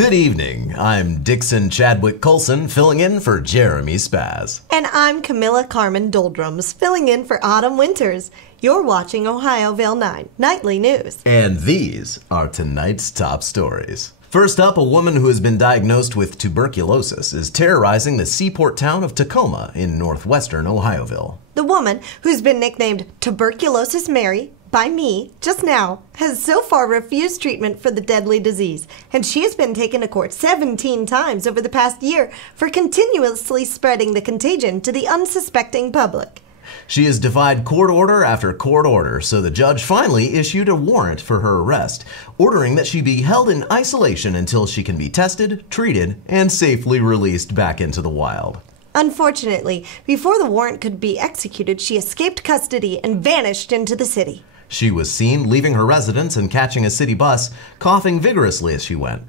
Good evening. I'm Dixon Chadwick Colson, filling in for Jeremy Spaz. And I'm Camilla Carmen Doldrums, filling in for Autumn Winters. You're watching Ohioville 9 Nightly News. And these are tonight's top stories. First up, a woman who has been diagnosed with tuberculosis is terrorizing the seaport town of Tacoma in northwestern Ohioville. The woman, who's been nicknamed Tuberculosis Mary by me just now, has so far refused treatment for the deadly disease, and she has been taken to court 17 times over the past year for continuously spreading the contagion to the unsuspecting public. She has defied court order after court order, so the judge finally issued a warrant for her arrest, ordering that she be held in isolation until she can be tested, treated, and safely released back into the wild. Unfortunately, before the warrant could be executed, she escaped custody and vanished into the city. She was seen leaving her residence and catching a city bus, coughing vigorously as she went.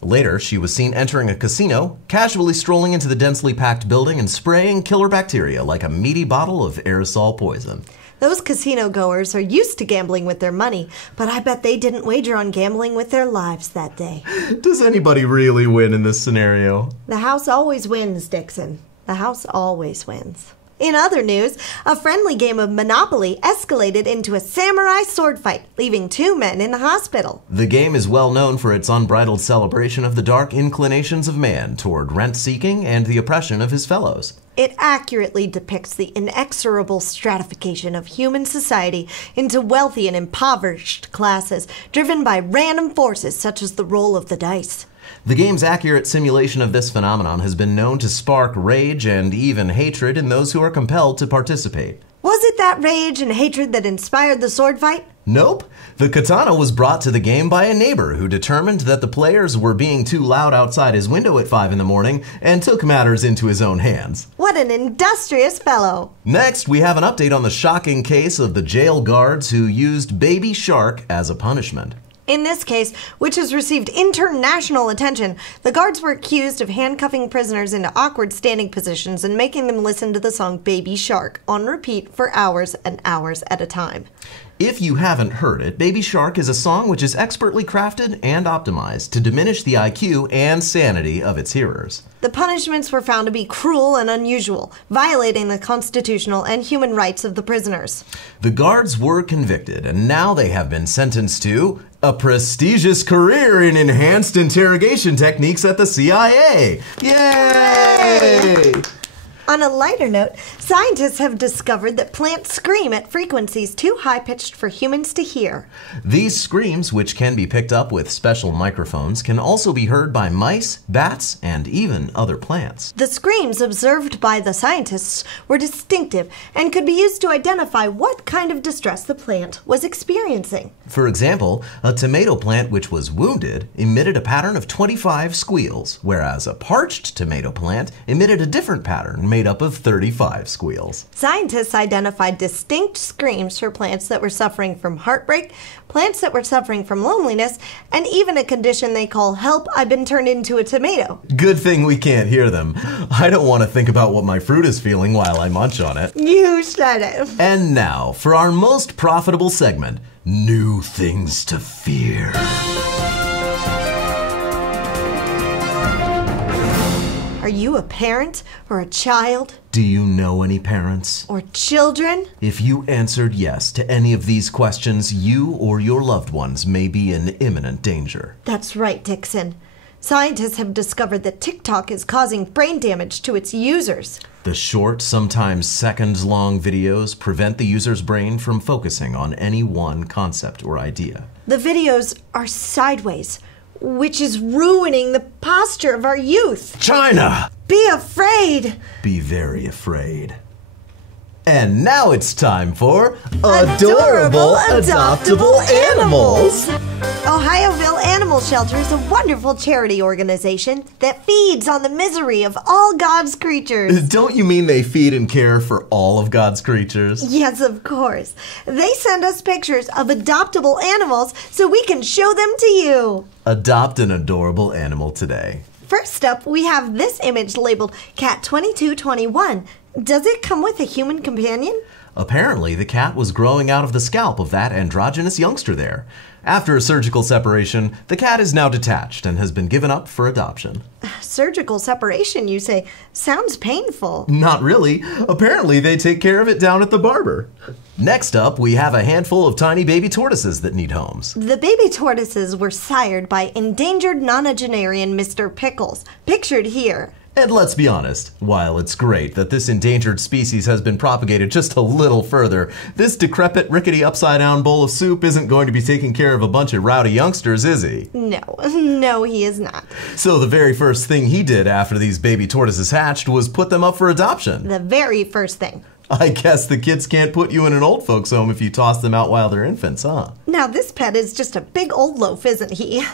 Later, she was seen entering a casino, casually strolling into the densely packed building and spraying killer bacteria like a meaty bottle of aerosol poison. Those casino goers are used to gambling with their money, but I bet they didn't wager on gambling with their lives that day. Does anybody really win in this scenario? The house always wins, Dixon. The house always wins. In other news, a friendly game of Monopoly escalated into a samurai sword fight, leaving 2 men in the hospital. The game is well known for its unbridled celebration of the dark inclinations of man toward rent-seeking and the oppression of his fellows. It accurately depicts the inexorable stratification of human society into wealthy and impoverished classes, driven by random forces such as the roll of the dice. The game's accurate simulation of this phenomenon has been known to spark rage and even hatred in those who are compelled to participate. Was it that rage and hatred that inspired the sword fight? Nope. The katana was brought to the game by a neighbor who determined that the players were being too loud outside his window at 5 in the morning and took matters into his own hands. What an industrious fellow. Next, we have an update on the shocking case of the jail guards who used baby shark as a punishment. In this case, which has received international attention, the guards were accused of handcuffing prisoners into awkward standing positions and making them listen to the song Baby Shark on repeat for hours and hours at a time. If you haven't heard it, Baby Shark is a song which is expertly crafted and optimized to diminish the IQ and sanity of its hearers. The punishments were found to be cruel and unusual, violating the constitutional and human rights of the prisoners. The guards were convicted, and now they have been sentenced to a prestigious career in enhanced interrogation techniques at the CIA. Yay! On a lighter note, scientists have discovered that plants scream at frequencies too high-pitched for humans to hear. These screams, which can be picked up with special microphones, can also be heard by mice, bats, and even other plants. The screams observed by the scientists were distinctive and could be used to identify what kind of distress the plant was experiencing. For example, a tomato plant which was wounded emitted a pattern of 25 squeals, whereas a parched tomato plant emitted a different pattern made up of 35 squeals. Scientists identified distinct screams for plants that were suffering from heartbreak, plants that were suffering from loneliness, and even a condition they call "help, I've been turned into a tomato." Good thing we can't hear them. I don't want to think about what my fruit is feeling while I munch on it. You said it. And now, for our most profitable segment, New Things to Fear. Are you a parent or a child? Do you know any parents? Or children? If you answered yes to any of these questions, you or your loved ones may be in imminent danger. That's right, Dixon. Scientists have discovered that TikTok is causing brain damage to its users. The short, sometimes seconds-long videos prevent the user's brain from focusing on any one concept or idea. The videos are sideways, which is ruining the posture of our youth. China! Be afraid! Be very afraid. And now it's time for Adorable Adoptable Animals! Ohioville Animal Shelter is a wonderful charity organization that feeds on the misery of all God's creatures. Don't you mean they feed and care for all of God's creatures? Yes, of course. They send us pictures of adoptable animals so we can show them to you. Adopt an adorable animal today. First up, we have this image labeled Cat 2221. Does it come with a human companion? Apparently, the cat was growing out of the scalp of that androgynous youngster there. After a surgical separation, the cat is now detached and has been given up for adoption. Surgical separation, you say? Sounds painful. Not really. Apparently, they take care of it down at the barber. Next up, we have a handful of tiny baby tortoises that need homes. The baby tortoises were sired by endangered nonagenarian Mr. Pickles, pictured here. And let's be honest, while it's great that this endangered species has been propagated just a little further, this decrepit, rickety, upside-down bowl of soup isn't going to be taking care of a bunch of rowdy youngsters, is he? No, he is not. So the very first thing he did after these baby tortoises hatched was put them up for adoption. The very first thing. I guess the kids can't put you in an old folks' home if you toss them out while they're infants, huh? Now this pet is just a big old loaf, isn't he?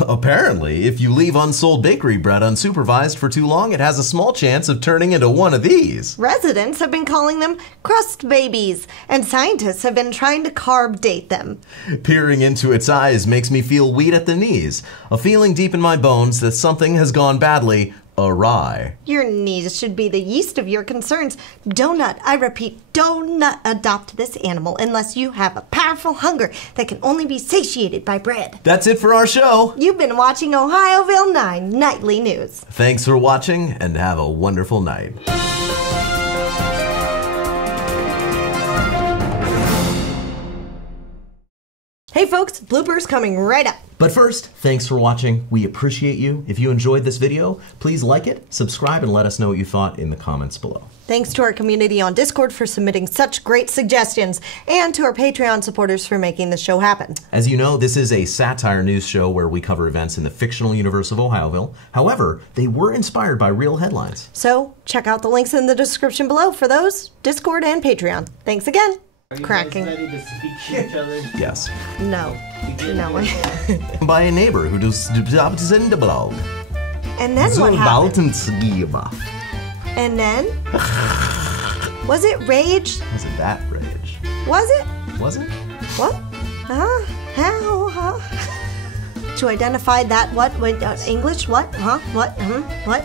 Apparently, if you leave unsold bakery bread unsupervised for too long, it has a small chance of turning into one of these. Residents have been calling them crust babies, and scientists have been trying to carb date them. Peering into its eyes makes me feel weak at the knees, a feeling deep in my bones that something has gone badly awry. Your knees should be the yeast of your concerns. Do not, I repeat, do not adopt this animal unless you have a powerful hunger that can only be satiated by bread. That's it for our show. You've been watching Ohioville 9 Nightly News. Thanks for watching and have a wonderful night. Hey folks, bloopers coming right up. But first, thanks for watching. We appreciate you. If you enjoyed this video, please like it, subscribe, and let us know what you thought in the comments below. Thanks to our community on Discord for submitting such great suggestions, and to our Patreon supporters for making the show happen. As you know, this is a satire news show where we cover events in the fictional universe of Ohioville. However, they were inspired by real headlines. So, check out the links in the description below for those, Discord and Patreon. Thanks again. Are you Cracking. guys ready to speak to each other? Yes. No. By a neighbor who does Adoptable. And then what happened? Was And then? Was it rage? it that rage? Was it? Was it? What? Huh? How? To identify that what? English? What? Huh? What? What?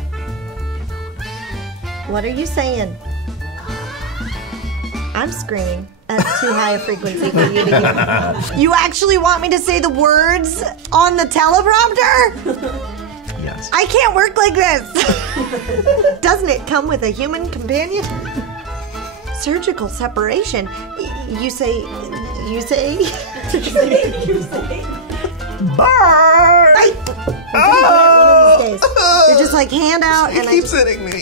What are you saying? I'm screaming at too high a frequency for you to hear. You actually want me to say the words on the teleprompter? Yes. I can't work like this. Doesn't it come with a human companion? Surgical separation. You say. Bye! One of these days. You're just like hand out and He keeps hitting me.